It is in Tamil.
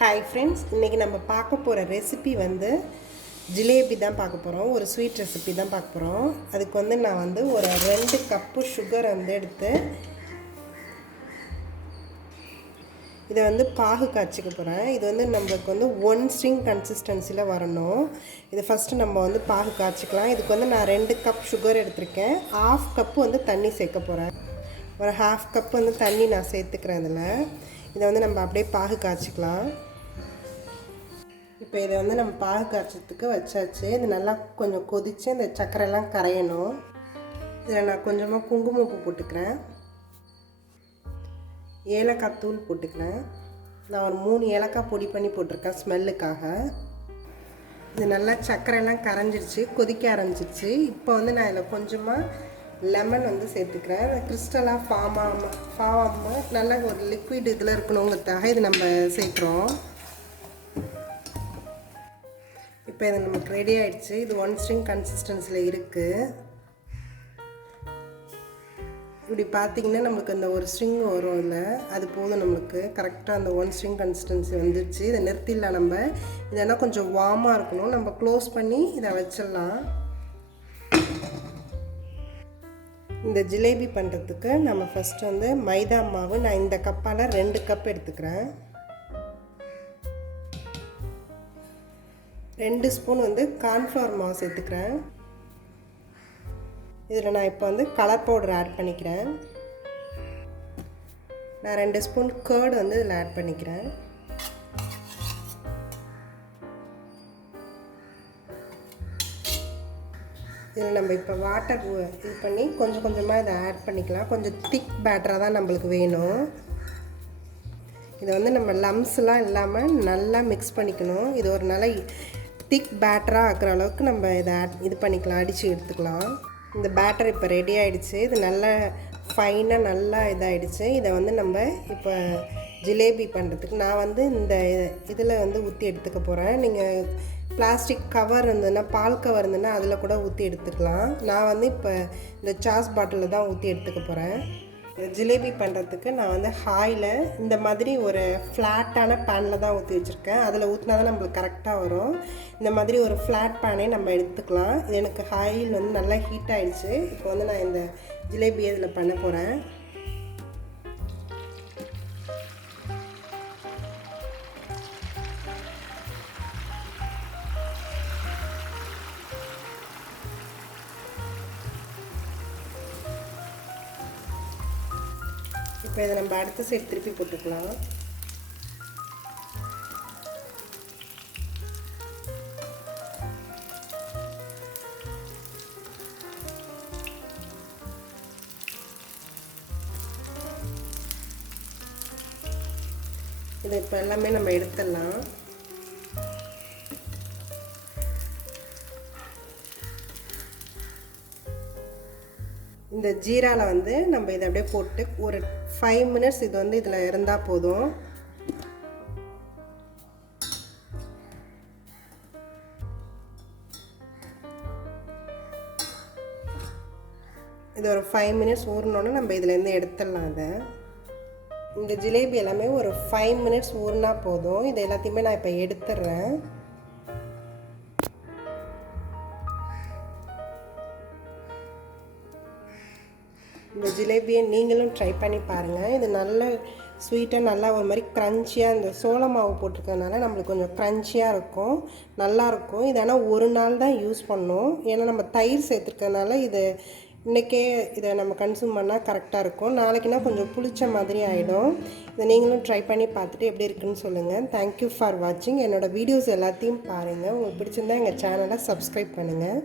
ஹாய் ஃப்ரெண்ட்ஸ், இன்றைக்கி நம்ம பார்க்க போகிற ரெசிபி வந்து ஜிலேபி தான் பார்க்க போகிறோம். ஒரு ஸ்வீட் ரெசிபி தான் பார்க்க போகிறோம். அதுக்கு வந்து நான் வந்து ஒரு 2 கப்பு சுகர் வந்து எடுத்து இதை வந்து பாகு காய்ச்சிக்க போகிறேன். இது வந்து நம்மளுக்கு வந்து 1 ஸ்ட்ரிங் கன்சிஸ்டன்சியில் வரணும். இதை ஃபஸ்ட்டு நம்ம வந்து பாகு காய்ச்சிக்கலாம். இதுக்கு வந்து நான் 2 கப் சுகர் எடுத்திருக்கேன். 1/2 கப்பு வந்து தண்ணி சேர்க்க போகிறேன். ஒரு 1/2 கப் வந்து தண்ணி நான் சேர்த்துக்கிறேன். இதை வந்து நம்ம அப்படியே பாகு காய்ச்சிக்கலாம். இப்போ இதை வந்து நம்ம பாகு காய்ச்சத்துக்கு வச்சாச்சு. இது நல்லா கொஞ்சம் கொதித்து இந்த சர்க்கரைலாம் கரையணும். இதில் நான் கொஞ்சமாக குங்குமப்பூ போட்டுக்கிறேன், ஏலக்காய் தூள் போட்டுக்கிறேன். நான் ஒரு 3 ஏலக்காய் பொடி பண்ணி போட்டிருக்கேன் ஸ்மெல்லுக்காக. இது நல்லா சர்க்கரைலாம் கரைஞ்சிருச்சு, கொதிக்க ஆரம்பிச்சிருச்சு. இப்போ வந்து நான் இதில் கொஞ்சமாக லெமன் வந்து சேர்த்துக்கிறேன். கிறிஸ்டலாக ஃபார்ம் ஆகாமல் நல்லா ஒரு லிக்விட் இதில் இருக்கணுங்கிறதுக்காக இது நம்ம சேர்க்குறோம். இப்போ இது நமக்கு ரெடி ஆகிடுச்சு. இது 1 ஸ்ட்ரிங் கன்சிஸ்டன்சியில் இருக்குது. இப்படி பார்த்திங்கன்னா நம்மளுக்கு அந்த ஒரு ஸ்ட்ரிங் வரும், இல்லை அது போதும் நம்மளுக்கு. கரெக்டாக அந்த 1 ஸ்ட்ரிங் கன்சிஸ்டன்சி வந்துடுச்சு. இதை நிறுத்திடலாம். நம்ம இதெல்லாம் கொஞ்சம் வார்மாக இருக்கணும். நம்ம க்ளோஸ் பண்ணி இதை வச்சிடலாம். இந்த ஜிலேபி பண்ணுறதுக்கு நம்ம ஃபஸ்ட்டு வந்து மைதா மாவு, நான் இந்த கப்பால் 2 கப் எடுத்துக்கிறேன். 2 ஸ்பூன் வந்து கார்ன்ஃப்ளவர் மாவு சேர்த்துக்கிறேன். இதில் நான் இப்போ வந்து கலர் பவுடர் ஆட் பண்ணிக்கிறேன். நான் 2 ஸ்பூன் கர்டு வந்து இதில் ஆட் பண்ணிக்கிறேன். இதில் நம்ம இப்போ வாட்டர் இது பண்ணி கொஞ்சம் கொஞ்சமாக இதை ஆட் பண்ணிக்கலாம். கொஞ்சம் திக் பேட்டராக தான் நம்மளுக்கு வேணும். இதை வந்து நம்ம லம்ஸ்லாம் இல்லாமல் நல்லா மிக்ஸ் பண்ணிக்கணும். இது ஒரு நல்ல திக் பேட்டராக ஆக்குற அளவுக்கு நம்ம இதை இது பண்ணிக்கலாம், அடித்து எடுத்துக்கலாம். இந்த பேட்டர் இப்போ ரெடி ஆகிடுச்சு. இது நல்லா ஃபைனாக நல்லா இதாகிடுச்சு. இதை வந்து நம்ம இப்போ ஜிலேபி பண்ணுறதுக்கு நான் வந்து இந்த இதில் வந்து ஊற்றி எடுத்துக்க போகிறேன். நீங்கள் பிளாஸ்டிக் கவர் இருந்ததுன்னா, பால் கவர் இருந்ததுன்னா அதில் கூட ஊற்றி எடுத்துக்கலாம். நான் வந்து இப்போ இந்த சாஸ் பாட்டிலில் தான் ஊற்றி எடுத்துக்க போகிறேன். ஜிலேபி பண்ணுறதுக்கு நான் வந்து ஆயிலை இந்த மாதிரி ஒரு ஃப்ளாட்டான பேனில் தான் ஊற்றி வச்சுருக்கேன். அதில் ஊற்றினா தான் நம்மளுக்கு கரெக்டாக வரும். இந்த மாதிரி ஒரு ஃப்ளாட் பேனே நம்ம எடுத்துக்கலாம். இது எனக்கு ஆயில் வந்து நல்லா ஹீட் ஆகிடுச்சு. இப்போ வந்து நான் இந்த ஜிலேபியை இதில் பண்ண போகிறேன். இப்போ இதை நம்ம அடுத்த சைடு திருப்பி போட்டுக்கலாம். இதை இப்போ எல்லாமே நம்ம எடுத்துடலாம். இந்த ஜீராவில் வந்து நம்ம இதை அப்படியே போட்டு ஒரு 5 மினிட்ஸ் இது வந்து இதில் இருந்தால் போதும். இது ஒரு 5 மினிட்ஸ் ஊறினோன்னு நம்ம இதிலேருந்து எடுத்துடலாம். அதை இந்த ஜிலேபி எல்லாமே ஒரு 5 மினிட்ஸ் ஊறினா போதும். இது எல்லாத்தையுமே நான் இப்போ எடுத்துடுறேன். இந்த ஜிலேபியை நீங்களும் ட்ரை பண்ணி பாருங்கள். இது நல்ல ஸ்வீட்டாக நல்லா ஒரு மாதிரி க்ரன்ச்சியாக, இந்த சோள மாவு போட்டிருக்கறதுனால நம்மளுக்கு கொஞ்சம் க்ரன்ச்சியாக இருக்கும், நல்லாயிருக்கும். இது ஆனால் ஒரு நாள் தான் யூஸ் பண்ணணும். ஏன்னா நம்ம தயிர் சேர்த்துருக்கறதுனால இது இன்றைக்கே இதை நம்ம கன்சூம் பண்ணால் கரெக்டாக இருக்கும். நாளைக்குன்னா கொஞ்சம் புளிச்ச மாதிரி ஆகிடும். இதை நீங்களும் ட்ரை பண்ணி பார்த்துட்டு எப்படி இருக்குன்னு சொல்லுங்கள். தேங்க்யூ ஃபார் வாட்சிங். என்னோடய வீடியோஸ் எல்லாத்தையும் பாருங்கள். உங்களுக்கு பிடிச்சிருந்தா எங்கள் சேனலை சப்ஸ்கிரைப் பண்ணுங்கள்.